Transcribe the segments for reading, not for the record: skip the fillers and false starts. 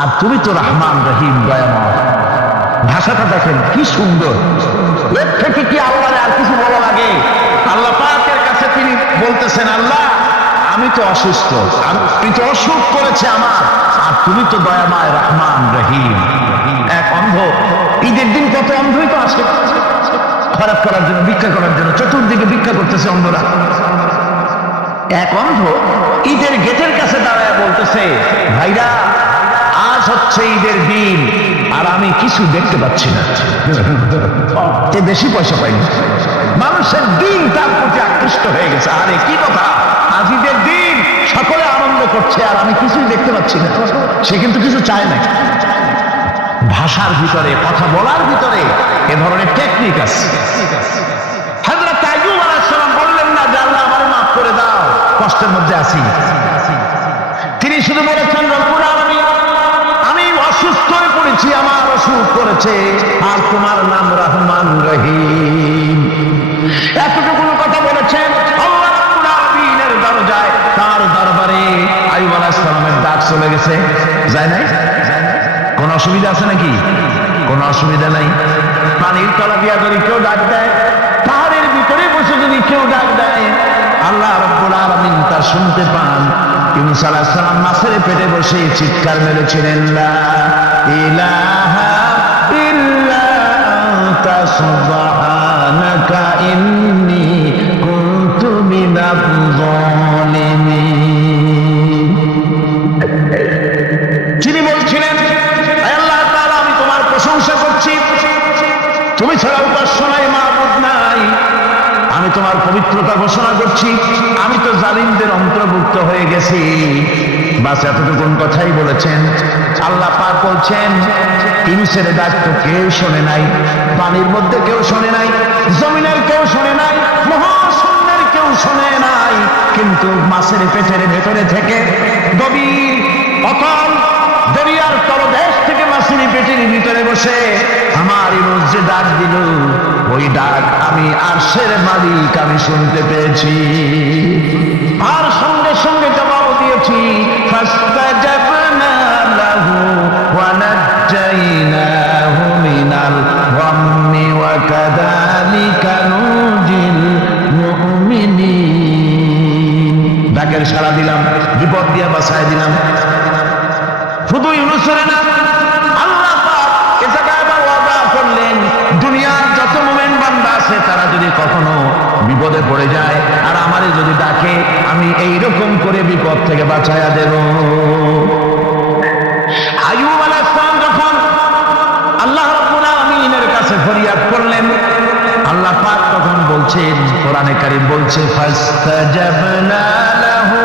আর তুমি তো রহমান রহিম দয়াময়। ভাষাটা দেখেন কি সুন্দর। এর থেকে কি আল্লাহর আর কিছু বলা লাগে? আল্লাহ পাকের কাছে তিনি বলতেছেন, আল্লাহ আমি তো অসুস্থ, আমি তো অসুখ করেছে আমার, আর তুমি তো দয়াময় রহমান রহিম। এক অন্ধ ঈদের দিন কত অন্ধই তো আসে খরাব করার জন্য, ভিক্ষা করার জন্য, চতুর্দিকে ভিক্ষা করতেছে অন্ধরা। এক অন্ধ ঈদের গেটের কাছে দাঁড়ায় বলতেছে, ভাইরা আজ হচ্ছে ঈদের দিন আর আমি কিছু দেখতে পাচ্ছি না। এ বেশি পয়সা পাইনি, মানুষের দিন তার প্রতি আকৃষ্ট হয়ে গেছে। আরে কি কথা, আজ ঈদের দিন সকলে আনন্দ করছে আর আমি কিছুই দেখতে পাচ্ছি না। সে কিন্তু কিছু চায় না। ভাষার ভিতরে, কথা বলার ভিতরে এ ধরনের টেকনিক আছে। হযরত আইয়ুব আলাইহিস সালাম বললেন না যে আল্লাহ আমারে মাফ করে দাও, কষ্টের মধ্যে আছি। তিনি শুধু বলেছেন, রব্বুল আলামিন আমি অসুস্থ হয়ে পড়েছি, আমার অসুখ করেছে, আর তোমার নাম রহমান রহিম। এতটুকু কথা বলেছেন। আল্লাহ রাব্বুল আলামিনের দরজায়, তার দরবারে আইয়ুব আলাইহিস সালামের ডাক চলে গেছে। যায় নাই? কোন অসুবিধা আছে নাকি? কোন অসুবিধা নাই। পানির তলা দিয়া যদি কেউ ডাক দেয়, পাহাড়ের ভিতরে বসে যদি কেউ ডাক দেয়, আল্লাহ রাব্বুল আলামিন তার শুনতে পান। ইউনূস আলাইহিস সালাম মাছের পেটে বসে চিৎকার মেরেছিলেন, লা ইলাহা ইল্লা আনতা সুবহানাকা ইন্নী কুনতু মিনাজ জালিমিন। তিনি বলছিলেন, আল্লাহ তাআলা আমি তোমার প্রশংসা করছি, তুমি ছাড়া উপাস্য নাই, মাবুদ নাই। আমি তোমার পবিত্রতা ঘোষণা করছি, আমি তো জালিমদের অন্তর্ভুক্ত হয়ে গেছি। বাস এতটুকু কথাই বলেছেন। আল্লাহ পাক বলছেন, ইউনূসের ডাক তো কেউ শোনে নাই, পানির মধ্যে কেউ শোনে নাই, জমিনের কেউ শোনে নাই, মহাশূন্যের কেউ শোনে নাই, কিন্তু মাছের পেটের ভেতরে থেকে গভীর অতল দরিয়ার তলদেশ থেকে মাছের পেটের ভিতরে বসে আমার ইউনূস যে ডাক দিল, ওই ডাক আমি আরশের মালিক আমি শুনতে পেয়েছি, আর সঙ্গে সঙ্গে জবাব দিয়েছি। ফাস্তাজাবনা লাহু ওয়া নাজ্জাইনাহু মিনাল গাম্মি ওয়া কাযালিকা নুজিল মুমিনিন। ডাকের সাড়া দিলাম, বিপদ দিয়া বাঁচায় দিলাম। শুধু ইউনূসের না, আল্লাহ পাক এ জায়গায় ওয়াদা করলেন, দুনিয়ার যত মুমিন বান্দা আছে তারা যদি কখনো বিপদে পড়ে যায় আর আমারে যদি ডাকে, আমি এইরকম করে বিপদ থেকে বাঁচায়া দেব। আইয়ুব আলাইহিস সালাম যখন আল্লাহ রাব্বুল আলামিনের কাছে ফরিয়াদ করলেন, আল্লাহ পাক তখন বলছেন, কোরআনে কারীম বলছে, ফাস্তাজাবনা লাহু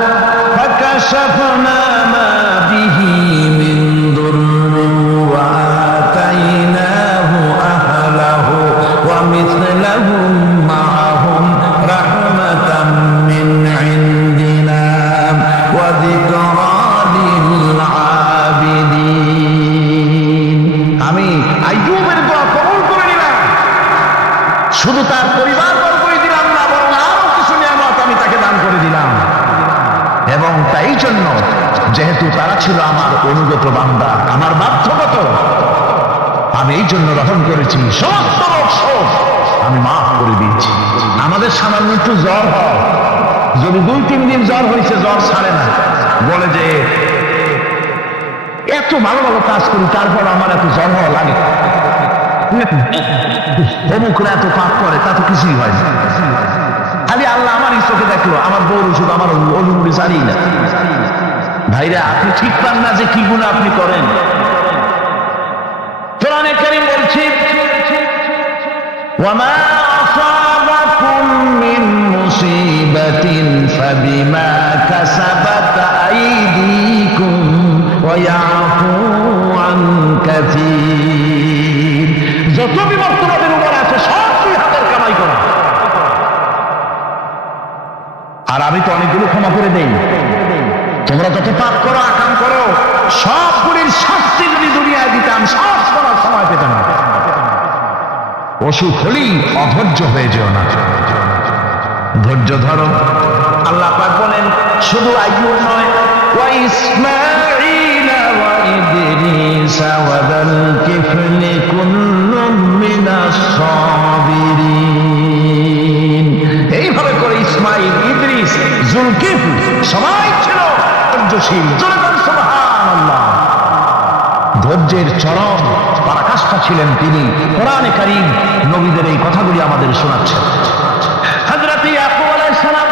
ফাকাশাফনা মা বিহি মিন দুররিন ওয়া আতাইনাহু আহলাহু ওয়া মিসলাহুম মাআহুম রাহমাতাম মিন ইনদিনা ওয়া যিকরা লিল আবিদিন। আমি আইয়ুবের দোয়া কবুল করে নিলাম, শুধু তার পরিবার বর্গই দিলাম না, বরং আরো কিছু নিয়ামত আমি তাকে দান করে দিলাম। এবং তাই জন্য যেহেতু তারা ছিল আমার অনুগত বান্দা, আমার বাধ্যগত, আমি এই জন্য রহম করেছি, সমস্ত শোক আমি মাফ করে দিয়েছি। আমাদের সামান্য একটু জ্বর হয়, যদি 2-3 দিন জ্বর হয়েছে, জ্বর ছাড়ে না, বলে যে এত ভালো ভালো কাজ করি তারপর আমার এত জ্বর হওয়া লাগে, অমুকরা এত পাপ করে, তা তো কিছুই হয় না। খালি আল্লাহ আমার চোখে দেখলো, আমার বউর ওষুধ আমার অনুমতি ছাড়ি না। ভাইরা, আপনি ঠিক পান না যে কি গুনাহ আপনি করেন। কোরআনে কারীম বলছে, ওয়ামা আসাবাকুম মিন মুসিবাতিন ফাবিমা কাসাবাত আইদিকুম ওয়া ইয়াফু আন কাসীর। যত বিপদ তোমাদের উপর আছে সব দুই হাতের কামাই করা, আর আমি তো অনেকগুলো ক্ষমা করে দেই। তোমরা যত পাপ করো, আকাম করো, সবগুলির শাস্তি যদি দুনিয়ায় দিতাম, সব করার সময় পেতাম না। অসুখ হলেই অধৈর্য হয়ে যেও না, ধৈর্য ধরো। আল্লাহ পাক বলেন, শুধু আইয়ুব নয়, ওয়া ইসমাঈল ওয়া وإدريس وذا الكفل كل من الصابرين এইভাবে করে ইসমাইল, ইদ্রিস, জুলকিফল সবাই ছিল ধৈর্যশীল। সুবহানাল্লাহ। ধৈর্যের চরম পরাকাষ্ঠা ছিলেন তিনি। কোরআনে কারীম নবীদের এই কথাগুলি আমাদের শোনাচ্ছেন। হযরত ইয়াকুব আলাইহিস সালাম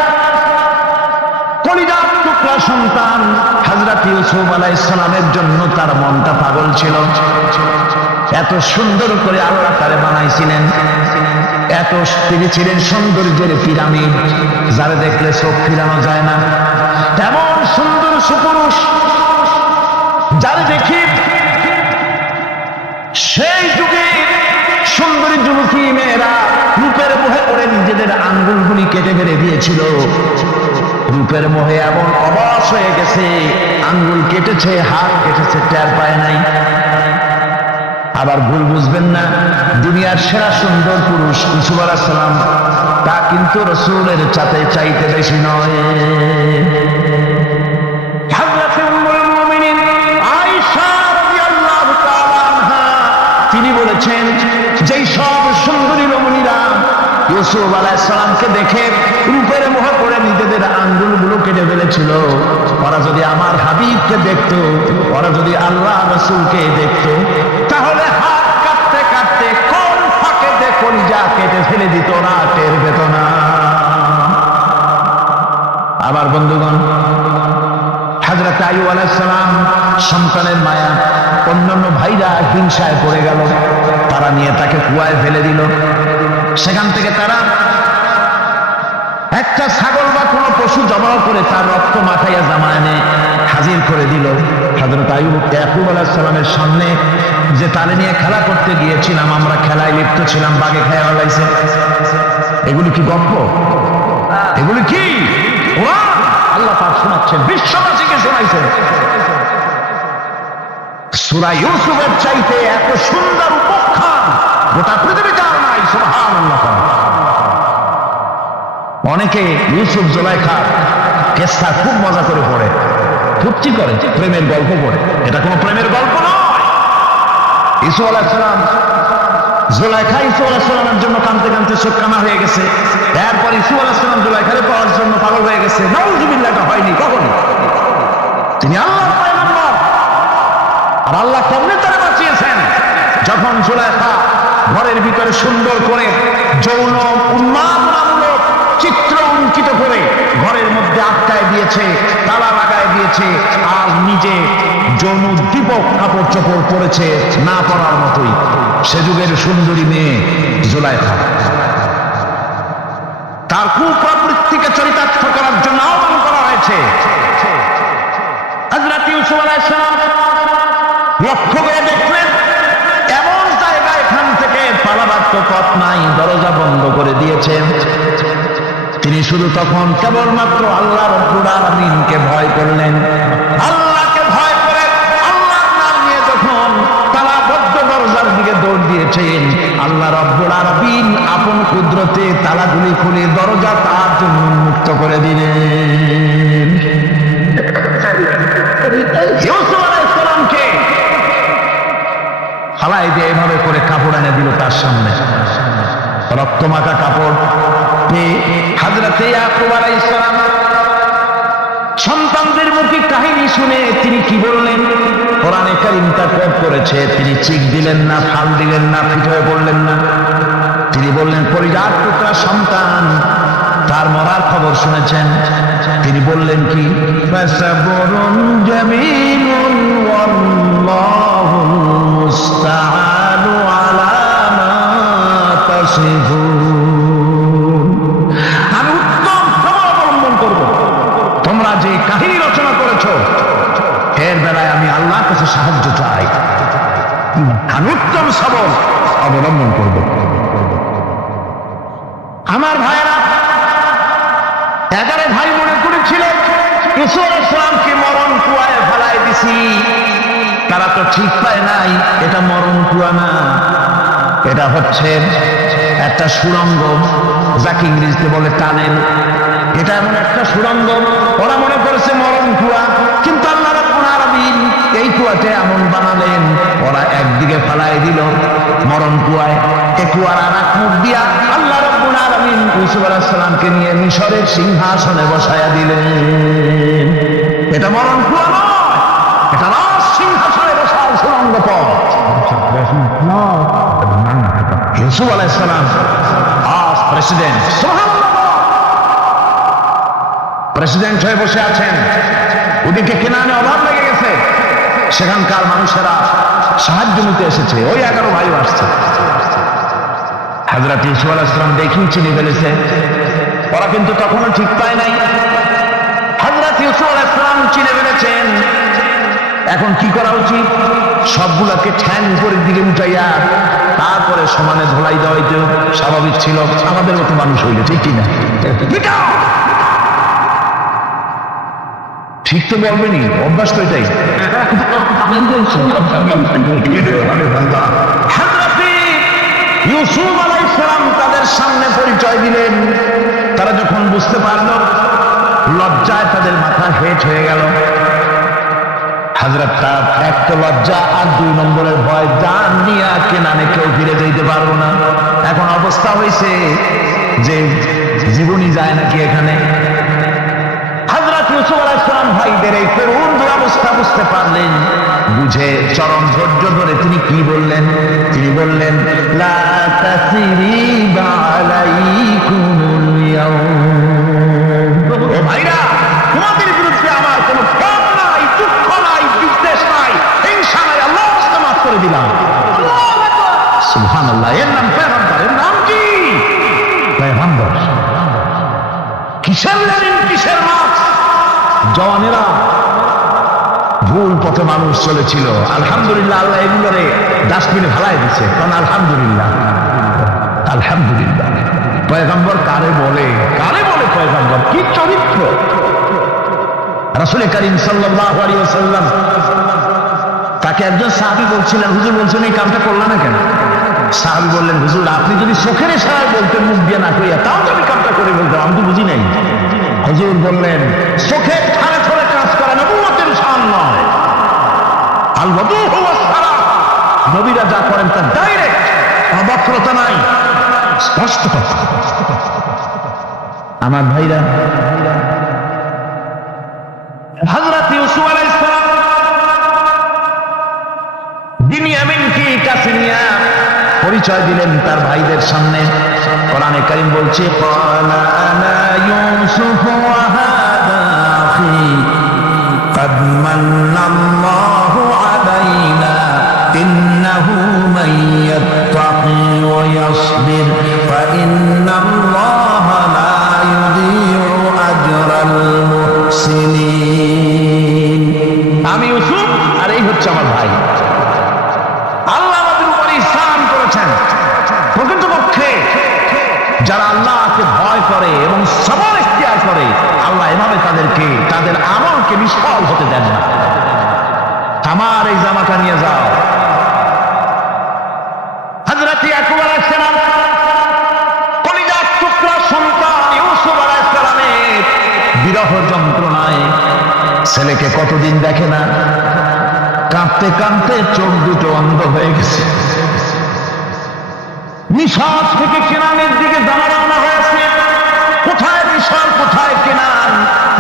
কলিজার টুকরা সন্তান হযরত ইউসুফ আলাইহিস সালামের জন্য তার মনটা পাগল ছিল। এত সুন্দর করে আল্লাহ তারে বানাইছিলেন, এত তিনি ছিলেন সৌন্দর্যের পিরামিড, যারা দেখলে চোখ ফিরানো যায় না। এমন সুন্দর সুপুরুষ যারা দেখি সেই যুগে সুন্দরী যুবতী মেয়েরা রূপের মোহে পড়ে নিজেদের আঙ্গুলগুলি কেটে ফেলে দিয়েছিল। রূপের মোহে এমন অবশ হয়ে গেছে, আঙ্গুল কেটেছে, হাত কেটেছে, টের পায় নাই। আবার ভুল বুঝবেন না, দুনিয়ার সেরা সুন্দর পুরুষ ইউসুফ আলাইহিস সালাম তা কিন্তু রাসূলের চাইতে বেশি নয়। হযরত উম্মুল মুমিনিন আয়েশা রাদিয়াল্লাহু তাআলা আনহা তিনি বলেছেন, যেই সব সুন্দরী রমণীরা ইউসুফ আলাইহিস সালামকে দেখে রূপের মোহে পড়ে নিজেদের আঙ্গুলগুলো কেটে ফেলেছিল, ওরা যদি আমার হাবিবকে দেখতো, ওরা যদি আল্লাহ রাসূলকে দেখতো, তাহলে হাত কাটতে কাটতে কোন ফাঁকে যে কলিজা কেটে ফেলে দিত না, টের পেত না। আবার বন্ধুগণ, হযরত আইয়ুব আলাইহিস সালাম সন্তানের মায়া, অন্যান্য ভাইরা হিংসায় পড়ে গেল, তারা নিয়ে তাকে কুয়ায় ফেলে দিল। সেখান থেকে তারা একটা ছাগল বা কোনো পশু জবাহ করে তার রক্ত মাখাইয়া জামানে হাজির করে দিল। হযরত আইয়ুব ইয়াকুব আলাইহিস সালামের সামনে যে তারে নিয়ে খেলা করতে গিয়েছিলাম, আমরা খেলায় লিপ্ত ছিলাম, বাগে খেয়ে ফেলাইছে। এগুলি কি গল্প? এগুলি কি কোরআন? আল্লাহ পাক শোনাচ্ছেন, বিশ্ববাসীকে শোনাইছেন। সূরা ইউসুফের চাইতে এত সুন্দর উপাখ্যান গোটা পৃথিবীতে আর নাই। সুবহানাল্লাহ। অনেকে ইউসুফ জুলাইখা কেসটা খুব মজা করে পড়ে, ফুর্তি করে, প্রেমের গল্প পড়ে। এটা কোনো প্রেমের গল্প নয়। ইউসুফ আলাইহিস সালাম জুলাইখা ইউসুফ আলাইহিস সালামের জন্য কাঁদতে কাঁদতে চোখ কানা হয়ে গেছে। এরপর ইউসুফ আলাইহিস সালাম জুলাইখারে পাওয়ার জন্য পাগল হয়ে গেছে। নাউজুবিল্লাহ, এটা হয়নি কখনো। তিনি আল্লাহর পয়গম্বর, আর আল্লাহ কেমনে তারা বাঁচিয়েছেন? যখন জুলাইখা ঘরের ভিতরে সুন্দর করে যৌন উন্মাদনামূলক চিত্র অঙ্কিত করে ঘরের মধ্যে আটকায় দিয়েছে, তালা লাগায় দিয়েছে, আর নিজে যৌন দীপক কাপড় চোপড় পরেছে না পরার মতোই। সে যুগের সুন্দরী মেয়ে জুলাইখা, তার কুপ্রবৃত্তিকে চরিতার্থ করার জন্য আহ্বান করা হয়েছে। হযরত ইউসুফ আলাইহিস সালাম লক্ষ্য করে দেখলেন এমন জায়গা, এখান থেকে পালাবার তো পথ নাই, দরজা বন্ধ করে দিয়েছে। তিনি শুধু তখন কেবলমাত্র আল্লাহ রাব্বুল আলামিনকে ভয় করলেন। আল্লাহকে ভয় করে আল্লাহর নাম নিয়ে যখন তালাবদ্ধ দরজার দিকে দৌড় দিয়েছেন, আল্লাহ রাব্বুল আলামিন আপন কুদরতে তালাগুলি খুলে দরজা তার জন্য উন্মুক্ত করে দিলেন। ইউসুফ আলাইহিস সালামকে ফালাই দিয়ে এভাবে করে কাপড় এনে দিল তার সামনে, রক্তমাখা কাপড়। হযরত ইয়াকুব আলাইহিস সালাম সন্তানদের মুখে কাহিনী শুনে তিনি কি বললেন? কোরআনে কারীম তা কোট করেছে। তিনি চিক দিলেন না, ফাল দিলেন না, পিঠ হয়ে পড়লেন না। তিনি বললেন, কলিজার টুকরা সন্তান তার মরার খবর শুনেছেন। তিনি বললেন কি? ফাসাবরুন জামিলুন ওয়াল্লাহুল মুস্তাআনু আলা মা তাসিফুন। আমি উত্তম ক্ষমা অবলম্বন করব। তোমরা যে কাহিনী রচনা করেছো এর বেলায় আমি আল্লাহর কাছে সাহায্য চাই। আমি উত্তম সবল অবলম্বন করব। আমার ভাইরা 11 ভাই মনে করেছিল ইউসুফ আলাইহিস সালামকে মরণ কুয়ায় ফেলায় দিছি, তারা তো ঠিক পায় নাই এটা মরণ কুয়া না, এটা হচ্ছে একটা সুড়ঙ্গ, যাকে ইংরেজিতে বলে টানেল। এটা এমন একটা সুড়ঙ্গ, ওরা মনে করেছে মরণ কুয়া। কিন্তু আল্লাহ রাব্বুল আলামিন আলামিন এই কুয়াতে এমন বানালেন, ওরা একদিকে ফালাই দিল মরণ কুয়ায়, এ কুয়ার আর এক মুখ দিয়া আল্লাহ রাব্বুল আলামিন ইউসুফ আলাইহিস সালামকে নিয়ে মিশরের সিংহাসনে বসায়া দিলেন। এটা মরণ কুয়া নয়, এটা রাজ সিংহাসনে বসার সুরঙ্গ পথ। ইউসুফ আলাইহিস সালাম আজ প্রেসিডেন্ট, প্রেসিডেন্ট হয়ে বসে আছেন। ওদিকে কেনানে অভাব লেগে গেছে, সেখানকার মানুষেরা সাহায্য নিতে এসেছে, ওই 11 ভাই আসছে। হযরত ইউসুফ আলাইহিস সালাম দেখেই চিনে ফেলেছে, ওরা কিন্তু তখনও ঠিক পায় নাই। হযরত ইউসুফ আলাইহিস সালাম চিনে ফেলেছেন, এখন কি করা উচিত? সবগুলোকে ঠ্যাং উপরের দিকে উঠাইয়া তারপরে সমানে ধোলাই দেওয়াই তো স্বাভাবিক ছিল, আমাদের মতো মানুষ হইলে, ঠিক কিনা? ঠিক তো বলবেনি, অভ্যাস তো এটাই। ইউসুফ আলাইহিস সালাম তাদের সামনে পরিচয় দিলেন। তারা যখন বুঝতে পারল, লজ্জায় তাদের মাথা হেট হয়ে গেল। হযরত তার এক তো লজ্জা, আর 2 নম্বরের ভয়, জান নিয়ে কেনানে কেউ ফিরে যেতে পারবো না। এখন অবস্থা হয়েছে যে জীবনই যায় নাকি এখানে। হযরত ইউসুফ আলাইহিস সালাম ভাইদের এই করুণ দুরবস্থা বুঝতে পারলেন, বুঝে চরম ধৈর্য ধরে তিনি কি বললেন? তিনি বললেন, লা তাসরিবা আলাইকুমুল ইয়াউম। ও ভাইরা, তোমাদের বিরুদ্ধে আমার কোনো পাপ নাই, দুঃখ নাই, বিদ্বেষ নাই, হিংসা নাই, আল্লাহ রাস্তা মাফ করে দিলাম। সুবহানাল্লাহ। এর নাম পয়গম্বর। এর নাম কি? পয়গম্বর। কিসের লেনিন, কিসের মার্কস? জওয়ানেরা, ভুল পথে মানুষ চলেছিল, আলহামদুলিল্লাহ আল্লাহ এগুলোরে ডাস্টবিনে ফেলাই দিচ্ছে। কারণ আলহামদুলিল্লাহ, আলহামদুলিল্লাহ। পয়গম্বর কারে বলে? কারে বলে পয়গম্বর? কি চরিত্র! রাসূল করিম সাল্লাল্লাহু আলাইহি ওয়াসাল্লাম তাকে একজন সাহাবী বলছিলেন, হুজুর বলছেন এই কামটা করলা না কেন? সাহাবী বললেন, হুজুর আপনি যদি চোখের ইশারায় বলতেন, মুখ দিয়ে না কইয়া, তাও তো আমি কামটা করে বলতাম, আমি তো বুঝি নাই। হুজুর বললেন, চোখের ঠাড়ে ঠাড়ে কাজ করা নবুয়তের শান নয়। আল ওয়াদু হুয়া সালাহ, নবীরা যা করেন তা ডাইরেক্ট, অবক্রতা নাই, স্পষ্ট কথা। আমার ভাইরা, হযরত ইউসুফ আলাইহিস সালাম বিনিয়ামিনকে কাছে নিয়ে পরিচয় দিলেন তার ভাইদের সামনে। কোরআনে কারীম বলছে, ক্বালা আনা ইউসুফ ওয়া হাদা আখি ক্বাদ মান্নাল্লাহু আলাইনা ইন্নাহু মান ইয়াত্তাকি ওয়া ইয়াসবির ফাইন্নাল্লাহা লা ইউযীউ আজরাল মুহসিনিন। আমি ইউসুফ, আর এই হচ্ছে আমার ভাই। আল্লাহ আমাদের উপর ইহসান করেছেন। প্রকৃতপক্ষে যারা আল্লাহকে ভয় করে এবং সবর ইখতিয়ার করে, আল্লাহ এভাবে তাদেরকে, তাদের আমলকে বিফল হতে দেন না। আমার এই জামাটা নিয়ে যাও। হযরত ইয়াকুব আলাইহিস সালাম, কলিজার টুকরা সন্তান ইউসুফ আলাইহিস সালামের বিরহ যন্ত্রণায় ছেলেকে কতদিন দেখে না, কাঁদতে কাঁদতে চোখ দুটো অন্ধ হয়ে গেছে। মিশর থেকে কেনানের দিকে জামা রওনা হয়েছে। কোথায় মিশর, কোথায় কেনান?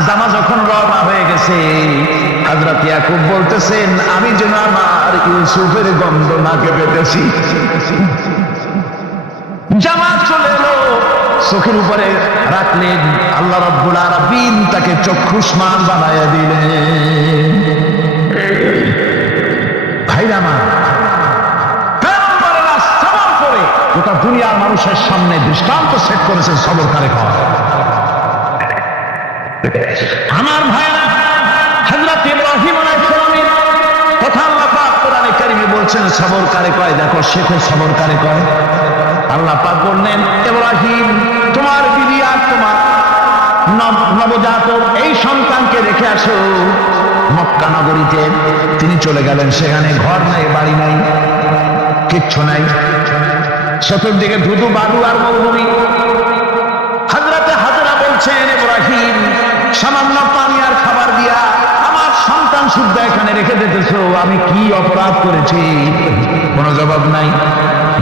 জামা যখন রওনা হয়ে গেছে, হযরত ইয়াকুব বলতেছেন, আমি যেন আমার ইউসুফের গন্ধ নাকে পেতেছি। জামা চলে এলো, চোখের উপরে রাখলেন, আল্লাহ রাব্বুল আলামিন তাকে চক্ষুষ্মান বানাইয়া দিলেন। ভাইরা আমার, পয়গম্বরেরা সবর করে গোটা দুনিয়ার মানুষের সামনে দৃষ্টান্ত সেট করেছেন সবরকারে কর। আমার ভাইরা, হযরত ইব্রাহিম আলাইহিস সালামের কথা আল্লাহ পাক কোরআনে কারীমে বলছেন, সবরকারে কয়, দেখো শেখো সবরকারে কয়। আল্লাহ পাক বললেন, ইব্রাহিম তোমার বিবি আর তোমার নবজাতক এই সন্তানকে রেখে আসো মক্কা নগরীতে। তিনি চলে গেলেন, সেখানে ঘর নাই, বাড়ি নাই, কিচ্ছু নাই, চতুর্দিকে ধুধু বালু আর মরুভূমি। হযরতে হাজরা বলছেন, ইব্রাহিম সামান্য পানি আর খাবার দিয়া আমার সন্তান শুদ্ধ এখানে রেখে দিতেছো, আমি কি অপরাধ করেছি? কোনো জবাব নাই।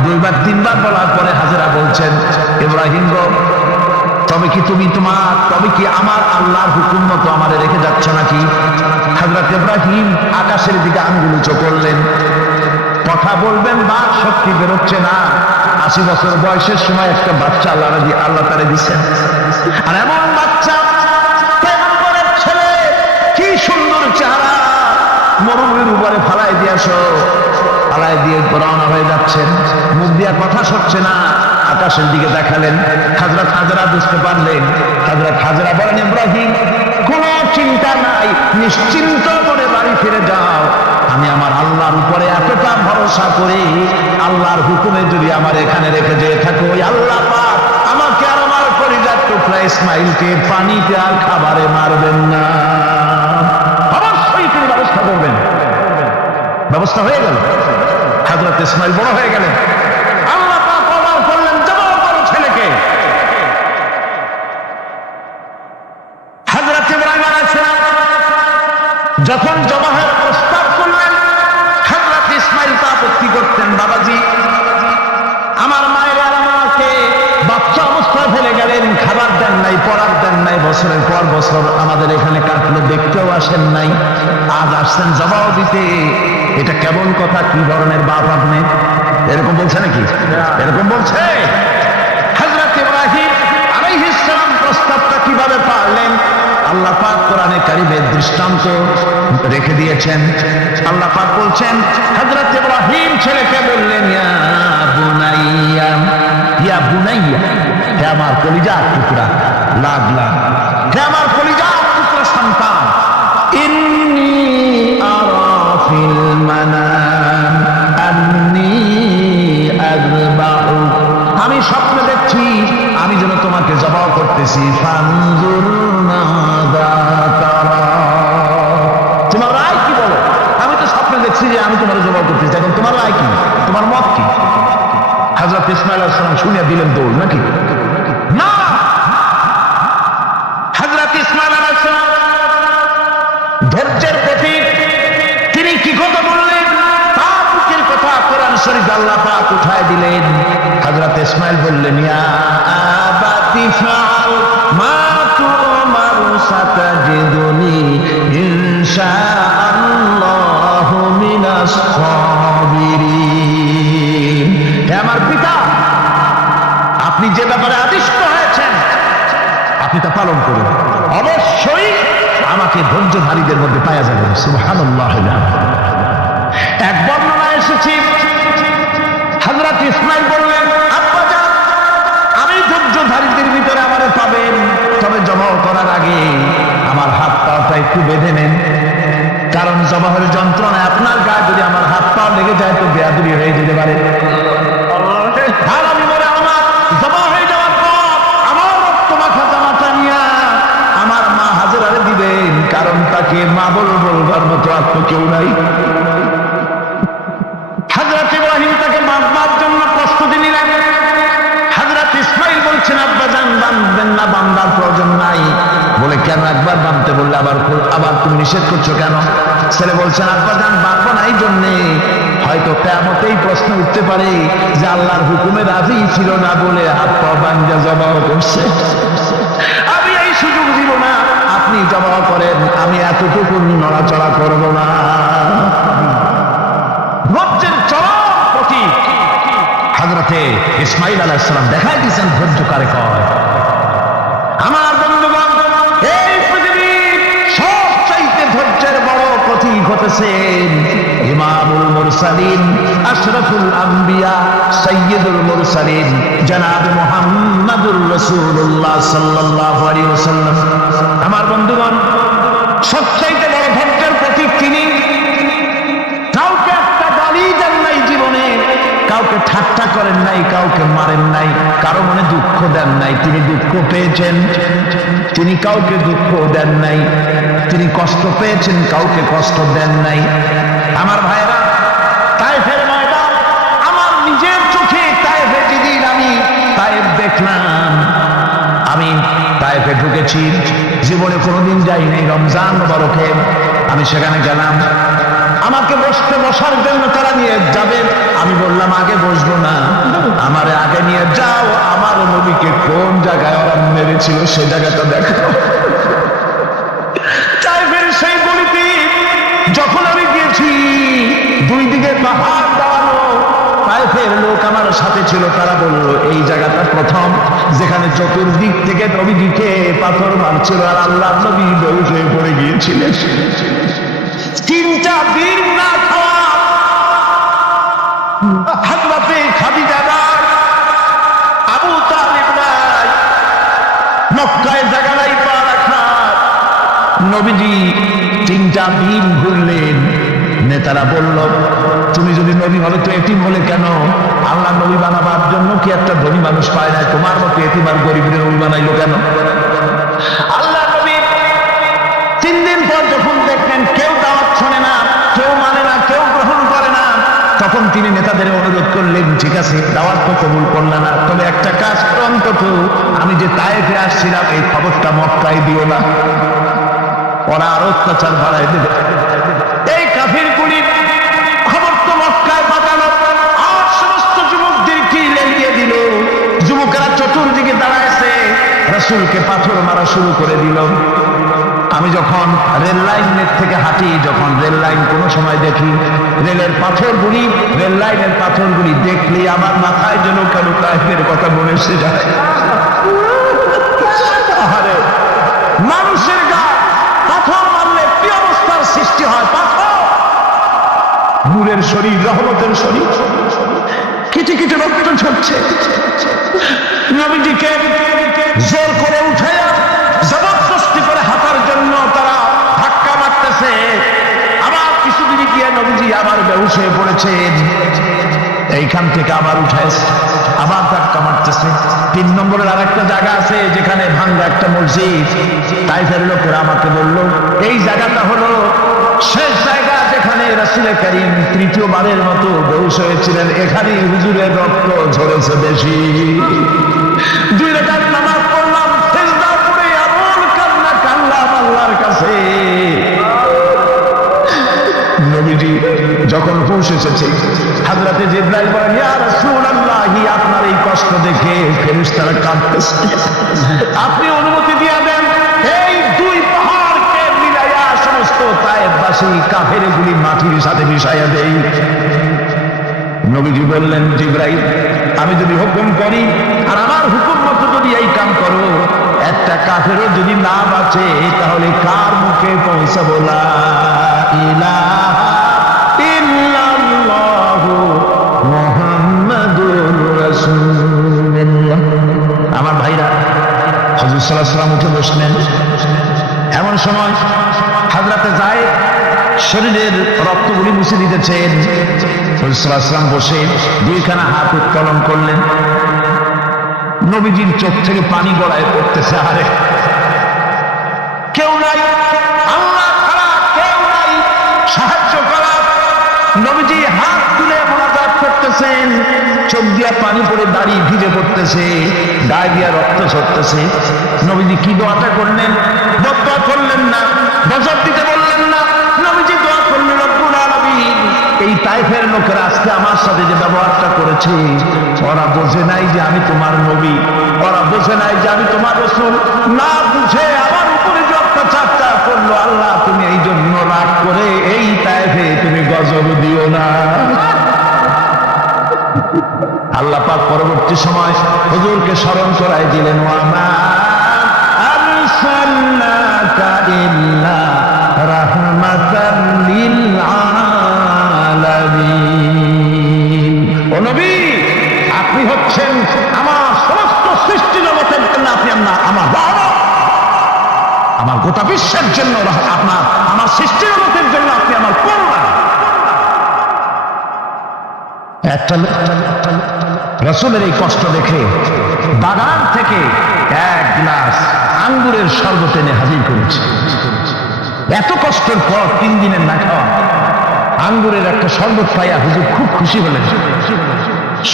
2 বার 3 বার বলার পরে হাজেরা বলছেন, ইব্রাহিম গো, তবে কি আমার আল্লাহর হুকুম মতো আমারে রেখে যাচ্ছ নাকি? হযরত ইব্রাহিম আকাশের দিকে আঙ্গুল উঁচু করলেন। কথা বলবেন বা শক্তি বেরোচ্ছে না। 80 বছর বয়সের সময় একটা বাচ্চা আল্লাহ তারে দিচ্ছেন। আর এমন বাচ্চা, পয়গম্বরের ছেলে, কি সুন্দর চেহারা, মরুভূমির উপরে ফালাই দিয়ে রওনা হয়ে যাচ্ছেন। মুখ দিয়া কথা সরছে না, আকাশের দিকে দেখালেন। হযরত হাজেরা বুঝতে পারলেন। হযরত হাজেরা বলেন, ইব্রাহিম, কোনো চিন্তা নাই, নিশ্চিন্ত করে বাড়ি ফিরে যাও। আমি আমার আল্লাহর উপরে এতটা ভরসা করি, আল্লাহর হুকুমে যদি আমার এখানে রেখে যেয়ে থাকো, ওই আল্লাহ পাক আমাকে আর আমার কলিজার টুকরা ইসমাইলকে পানিতে আর খাবারে মারবেন না। অবশ্যই তিনি ব্যবস্থা করবেন। ব্যবস্থা হয়ে গেল। হযরত ইসমাইল বড় হয়ে গেলেন। আল্লাহ পাক অর্ডার করলেন, জবাব করো ছেলেকে। হযরত ইব্রাহিম আলাইহিস সালাম যখন জবাহের প্রস্তাব করলেন, হযরত ইসমাইল তা আপত্তি করতেন, বাবাজি, আমার মায়ের আর আমাকে বাচ্চা অবস্থায় ফেলে গেলেন, খাবার দেন নাই, পড়ার দেন নাই, বছরের পর বছর আমাদের এখানে কাটলো, দেখতেও আসেন নাই, আজ আসছেন জবাব দিতে। এটা কেমন কথা? কি ধরনের বাপ আপনি? এরকম বলছে নাকি? এরকম বলছে। হযরত ইব্রাহিম আলাইহিস সালাম প্রস্তাবটা কিভাবে পারলেন? আল্লাহ পাক কোরআনে কারীমের দৃষ্টান্ত রেখে দিয়েছেন। আল্লাহ পাক বলছেন, হযরত ইব্রাহিম ছেলেকে বললেন, ইয়া বুনাইয়া, ইয়া বুনাইয়া, হে আমার কলিজার টুকরা, লাগলাম, হে আমার কলিজার টুকরা সন্তান, ইন্নী আরা ফিল মানাম আন্নী আযবাহু, আমি স্বপ্নে দেখছি আমি যেন তোমাকে জবাই করতেছি। ফানজুর মাযা তারা, তোমার রায় কি বলো? আমি তো স্বপ্নে দেখছি যে আমি তোমার জবাই করতেছি, এখন তোমার রায় কি? তোমার মত কি? হযরত ইসমাঈল আলাইহিস সালাম শুনিয়া দিলেন দৌড়, নাকি না? হযরত ইসমাঈল আলাইহিস সালাম ধৈর্যের প্রতীক, তিনি কি কথা বললেন? তার মুখের কথা কোরআন শরীফ আল্লাহ পাক উঠায় দিলেন। হযরত ইসমাঈল বললেন, ইয়া আবাতি ফাআল মা তু'মারু সাতাজিদুনি ইনশাআল্লাহু মিনাস সাবিরিন, হে আমার পিতা, আপনি যে ব্যাপারে আদিষ্ট হয়েছেন আপনি তা পালন করুন, অবশ্যই আমাকে ধৈর্যধারীদের মধ্যে পাওয়া যাবে। সুবহানাল্লাহ। এক বর্ণনায় এসেছে, হযরত ইসমাঈল বললেন, আব্বাজান, আমি ধৈর্যধারীদের ভিতরে আমারে পাবেন, তবে জবাই করার আগে আমার হাত পাটা একটু বেঁধে নেন, কারণ জবাহের যন্ত্রণায় আপনার গায়ে যদি আমার হাত পা লেগে যায় তো বেয়াদবি হয়ে যেতে পারে। আর আমি বলে আমার জবাই হয়ে যাওয়ার পর আমার রক্ত মাখা জামাটা নিয়ে আমার মা হাজেরারে দিবেন, কারণ তাকে মা বলবার মতো আর তো কেউ নাই। হযরত ইব্রাহিম তাকে বাঁধবার জন্য প্রস্তুতি নিলেন। হযরত ইসমাঈল বলছেন, আব্বাজান, বাঁধবেন না, বাঁধার প্রয়োজন নাই। বলে, কেন? একবার বাঁধতে বললে আবার তুমি নিষেধ করছো কেন? ছেলে বলছেন, আব্বাজান, বাঁধবো না এই জন্যে, হয়তো কিয়ামতেই প্রশ্ন উঠতে পারে যে আল্লাহর হুকুমে রাজি ছিল না বলে হাত পা বাঁধা জবাই করছে। আমি এই সুযোগ দিব না, আপনি জবাই করেন, আমি এতটুকু নড়াচড়া করব না। ধৈর্যের চরম প্রতীক হযরতে ইসমাঈল আলাইহিস সালাম দেখাই দিয়েছেন ধৈর্য কারে কয়। আমার বন্ধুগণ, এই পৃথিবীর সবচাইতে ধৈর্যের বড় প্রতীক হতেছেন ইমামুল মুরসালিন, আশরাফুল আম্বিয়া, সাইয়্যিদুল মুরসালিন, জনাব মুহাম্মাদুর রাসূলুল্লাহ সাল্লাল্লাহু আলাইহি ওয়াসাল্লাম। আমার বন্ধুগণ, সবচাইতে বড় ধৈর্যের প্রতীক তিনি। কাউকে একটা গালি দেন নাই জীবনে, কাউকে ঠাট্টা করেন নাই, কাউকে মারেন নাই, কারো মনে দুঃখ দেন নাই। তিনি দুঃখ পেয়েছেন, তিনি কাউকে দুঃখ দেন নাই। তিনি কষ্ট পেয়েছেন, কাউকে কষ্ট দেন নাই। আমার ভাইরা, তায়েফের ময়দান, আমার নিজের চোখে তায়েফে যেদিন আমি তায়েফ দেখলাম, আমি তায়েফে ঢুকেছি, জীবনে কোনোদিন যাই নাই। রমজান মুবারকে আমি সেখানে গেলাম, আমাকে বসার জন্য তারা নিয়ে যাবে। আমি বললাম আগে বসবো না, আমারে আগে নিয়ে যাও, আমার নবীকে কোন জায়গায় ওরা মেরেছিল সে জায়গাটা দেখো। তাইফের সেই গলিতে যখন আমি গিয়েছি, দুই দিকে পাহাড় দাঁড়ানো, তাইফের লোক আমার সাথে ছিল, তারা বলল এই জায়গাটা প্রথম যেখানে চতুর্দিক থেকে নবীজিকে পাথর মারছিল আর আল্লাহ নবী বেহুশ হয়ে পড়ে গিয়েছিলেন। 3টা দিন না খাওয়া, হযরতে খাদিজা নাই, আবু তালিব নাই, মক্কায় জায়গা নাই পা রাখার। নবীজি 3টা দিন ঘুরলেন। নেতারা বলল তুমি যদি নবী হলে তো এতিম হলে কেন? আল্লাহ নবী বানাবার জন্য কি একটা ধনী মানুষ পায় না? তোমার মতো এতিম আর গরিবের নবী বানাইলো কেন? আল্লাহ নবী 3 দিন পর যখন দেখলেন কেউ দাওয়াত শোনে না, কেউ মানে না, কেউ গ্রহণ করে না, তখন তিনি নেতাদের অনুরোধ করলেন ঠিক আছে দাওয়াত তো কবুল করল না, তবে একটা কাজ অন্তত আমি যে তায়েফে আসছিলাম এই খবরটা মক্কায় দিও না, ওরা আরো অত্যাচার বাড়ায় দেবে। এই কাফিরগুলি খবর তো মক্কায় পাঠালো আর সমস্ত যুবকদেরকে লেলিয়ে দিল। যুবকেরা চতুর্দিকে দাঁড়াইছে, রাসূলকে পাথর মারা শুরু করে দিল। আমি যখন রেল লাইনের থেকে হাঁটি, যখন রেল লাইন কোনো সময় দেখি, রেলের পাথরগুলি, রেল লাইনের পাথরগুলি দেখলে আমার মাথায় যেন কেন তাইফের কথা মনে এসে যায়। আরে মানুষের গা পাথর মারলে কি অবস্থার সৃষ্টি হয়? পাথর নূরের শরীর, রহমতের শরীর, কিটি কিটি রক্ত ঝরছে। নবীজিকে জোর করে উঠে জবরদস্তি করে হাঁটার জন্য তারা ধাক্কা মারতেছে। আবার কিছুদিন গিয়ে নবীজি আবার বেহুশ হয়ে পড়েছেন, এইখান থেকে আবার উঠাইছে, আবার ধাক্কা মারতেছে। 3 নম্বরের আর একটা জায়গা আছে যেখানে ভাঙ্গা একটা মসজিদ। তাইফের লোকেরা আমাকে বলল এই জায়গাটা হলো শেষ জায়গা যেখানে রাসূল করিম 3য়বারের মতো বেহুশ হয়েছিলেন, এখানেই হুজুরের রক্ত ঝরেছে বেশি। 2 রাকাত নামাজ পড়লাম, সিজদা করে এমন কান্না কাঁদলাম আল্লাহর কাছে। নবীজি যখন হুঁশ এসেছে, হযরতে জিবরাইল বলেন ইয়া রাসূলুল্লাহ, আপনার এই কষ্ট দেখে ফেরেশতারা কাঁদতেছে, আপনি অনুমতি দিয়ে দেন এই 2 পাহাড়কে মিলাইয়া সমস্ত তায়েফবাসী কাফেরগুলি মাটির সাথে মিশাইয়া দেই। নবীজি বললেন জিবরাইল, আমি যদি হুকুম করি আর আমার হুকুম মতো যদি এই কাম করো, একটা কাফেরও যদি না বাঁচে তাহলে কার মুখে পৌঁছাবো লা ইলাহা ইল্লাল্লাহু মুহাম্মাদুর রাসূলুল্লাহ। আমার ভাইরা, হুজুর সাল্লাল্লাহু আলাইহি ওয়াসাল্লাম উঠে বসলেন। এমন সময় হযরতে যায়েদ শরীরের রক্তগুলি মুছে দিতেছেন। হুজুর সাল্লাল্লাহু আলাইহি ওয়াসাল্লাম বসে 2খানা হাত উত্তোলন করলেন। নবীজির চোখ থেকে পানি গড়ায় পড়তেছে। আরে কেউ নাই, আল্লাহ ছাড়া কেউ নাই সাহায্য করা। নবীজি হাত তুলে মোনাজাত করতেছেন, চোখ দিয়া পানি পড়ে দাড়ি ভিজে পড়তেছে, গায়ে দিয়া রক্ত ঝরতেছে। নবীজি কি দোয়াটা করলেন? বদদোয়া করলেন না, গজব দিতে বললেন না, নবীজি দোয়া করলেন রব্বুল আলামিন, এই তাইফের লোকেরা আজকে আমার সাথে যে ব্যবহারটা করেছে, ওরা বোঝে নাই যে আমি তোমার নবী, ওরা বোঝে নাই যে আমি তোমার রাসূল, না বুঝে আমার উপরে যে অত্যাচারটা করলো, আল্লাহ তুমি এই জন্য রাগ করে এই তাইফে তুমি গজব দিও না। আল্লাহ পাক পরবর্তী সময় হুজুরকে স্মরণ করাই দিলেন, ওয়ামা আরসালনাকা ইল্লা রাহমাতাল লিল আলামিন। ও নবী, আপনি হচ্ছেন আমার সমস্ত সৃষ্টি জগতের জন্য, আপনি আমার রহমত, আমার গোটা বিশ্বের জন্য আপনার, আমার সৃষ্টি জগতের জন্য আপনি আমার করুণা। একটা রাসূলের এই কষ্ট দেখে বাগান থেকে 1 গ্লাস আঙ্গুরের শরবত এনে হাজির করেছে। এত কষ্টের পর 3 দিনের না খাওয়া আঙ্গুরের একটা শরবত পাইয়া হুজুর খুব খুশি হলেন।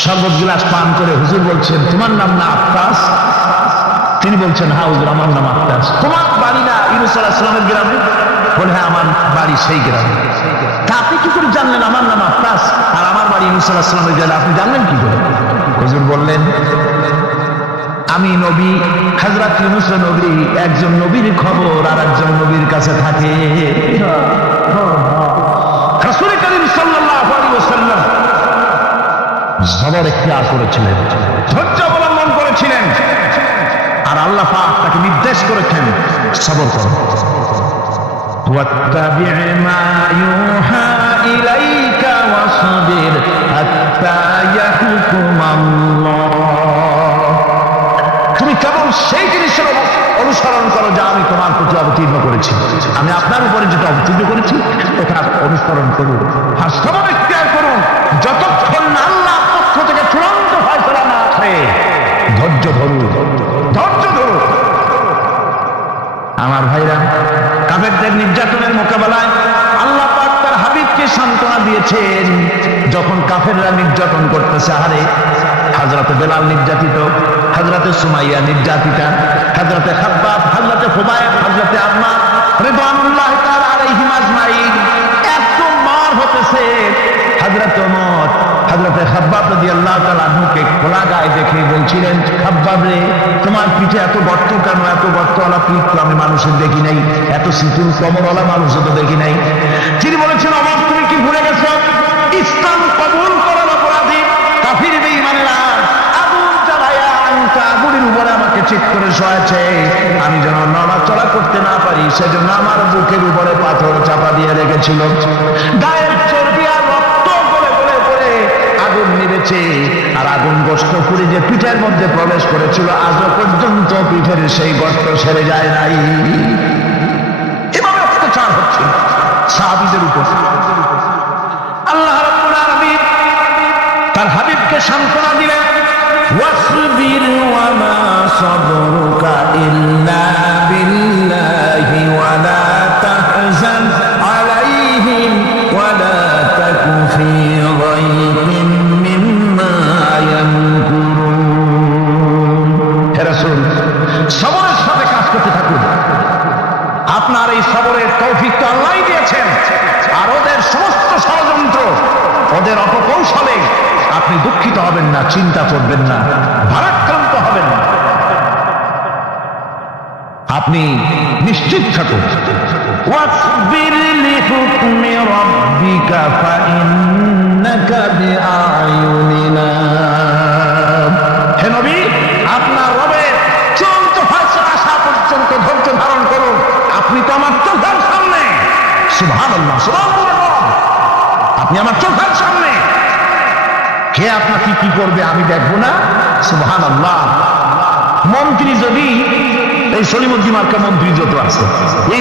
শরবত গ্লাস পান করে হুজুর বলছেন, তোমার নাম না আক্কাস? তিনি বলছেন হ্যাঁ হুজুর, আমার নাম আক্কাস। তোমার বাড়ি না ইউনূস আলাইহিস সালামের গ্রামে? বলে হ্যাঁ আমার বাড়ি সেই গ্রামে। তা আপনি কি করে জানলেন আমার নাম আব্বাস আর আমার বাড়ি ইউনূস আলাইহিস সালামের জেলা, আপনি জানলেন কি করে? হুজুর বললেন আমি নবী, হযরত ইউনূস নবী, একজন নবীর খবর আর একজন নবীর কাছে থাকে। রাসূল করিম সাল্লাল্লাহু আলাইহি ওয়াসাল্লাম সবর ইখতিয়ার করেছিলেন, ধৈর্য অবলম্বন করেছিলেন, আর আল্লাহ পাক তাকে নির্দেশ করেছেন সবর করো। ওয়াত্তাবি' মা ইউহা ইলাইকা ওয়াসবির হাত্তা ইয়াহকুমাল্লাহ। তুমি কেবল সেই জিনিসের অনুসরণ করো যা আমি তোমার প্রতি অবতীর্ণ করেছি। আমি আপনার উপরে যেটা অবতীর্ণ করেছি ওটা অনুসরণ করুন, আর সবর ইখতিয়ার করুন যতক্ষণ না আল্লাহর পক্ষ থেকে চূড়ান্ত ফয়সালা না আসে। ধৈর্য ধরুন, ধৈর্য ধরুন। আমার ভাইরা, কাফেরদের নির্যাতনের মোকাবেলায় আল্লাহ পাক তার হাবিবকে সান্ত্বনা দিয়েছেন। যখন কাফেররা নির্যাতন করতেছে, আরে হযরত বেলাল নির্যাতিত, হযরতে সুমাইয়া নির্যাতিতা, হযরতে খাব্বাব, হযরতে ফুবায়ব, হযরতে আম্মার রিদওয়ানুল্লাহি তাআলা আলাইহিম আজমাইন, এত মার হতেছে। হযরতে ওমর হযরতে খাব্বাব রাদিয়াল্লাহু তাআলা আনহুকে খোলা গায়ে দেখে বলছিলেন, খাব্বাব রে, তোমার পিঠে এত গর্ত কেন? এত গর্তওয়ালা পিঠ তো আমি মানুষের দেখি নাই, এত সিতুল কমরওয়ালা মানুষও তো দেখি নাই। তিনি বলেছেন, ওমর তুমি কি ভুলে গেছো? ইসলাম কবুল করার অপরাধী কাফির বেঈমানেরা আগুন জ্বালায়া আগুনের উপরে আমাকে চিৎ করে শোয়াছে। আমি যেন নড়াচড়া করতে না পারি সেজন্য আমার বুকের উপরে পাথর চাপা দিয়ে রেখেছিল। গায়ের চর্বি আর রক্ত গলে গলে পড়ে আগুন নিভেছে, আর আগুন গর্ত করে যে পিঠের মধ্যে প্রবেশ করেছিল আজও পর্যন্ত পিঠের সেই গর্ত সেরে যায় নাই। এভাবে অত্যাচার হচ্ছে সাহাবীদের উপর। আল্লাহ রাব্বুল আলামিন তার হাবিবকে সান্ত্বনা দিলেন, ওয়াসবির ওয়া মা সাবরুকা ইল্লা বিল্লাহি ওয়া লা তাহজান আলাইহিম ওয়া লা তাকু ফি যাইকিন মিম্মা ইয়ামকুরুন। হে রাসূল, সবরের সাথে কাজ করতে থাকুন। আপনার এই সবরের তৌফিক তো আল্লাহই দিয়েছেন, আর ওদের সমস্ত ষড়যন্ত্র, ওদের অপকৌশলে আপনি দুঃখিত হবেন না, চিন্তা করবেন না, ভারাক্রান্ত হবেন না। আপনি নিশ্চিত থাকুন। ওয়াসবির লিহুকমি রাব্বিকা ফাইন্নাকা বিআয়ুনিনা। হে নবী, আপনার রবের চূড়ান্ত ফয়সালা আসা পর্যন্ত ধৈর্য ধারণ করুন। আপনি তো আমার চোখের সামনে। সুবহানাল্লাহ, সুবহানাল্লাহ, আপনি আমার চোখের সামনে। কে আপনাকে কি করবে আমি দেখবো না? সুবহানাল্লাহ। মন্ত্রী যদি এই সলিমুদ্দিন মার্কা মন্ত্রী যত আছে, এই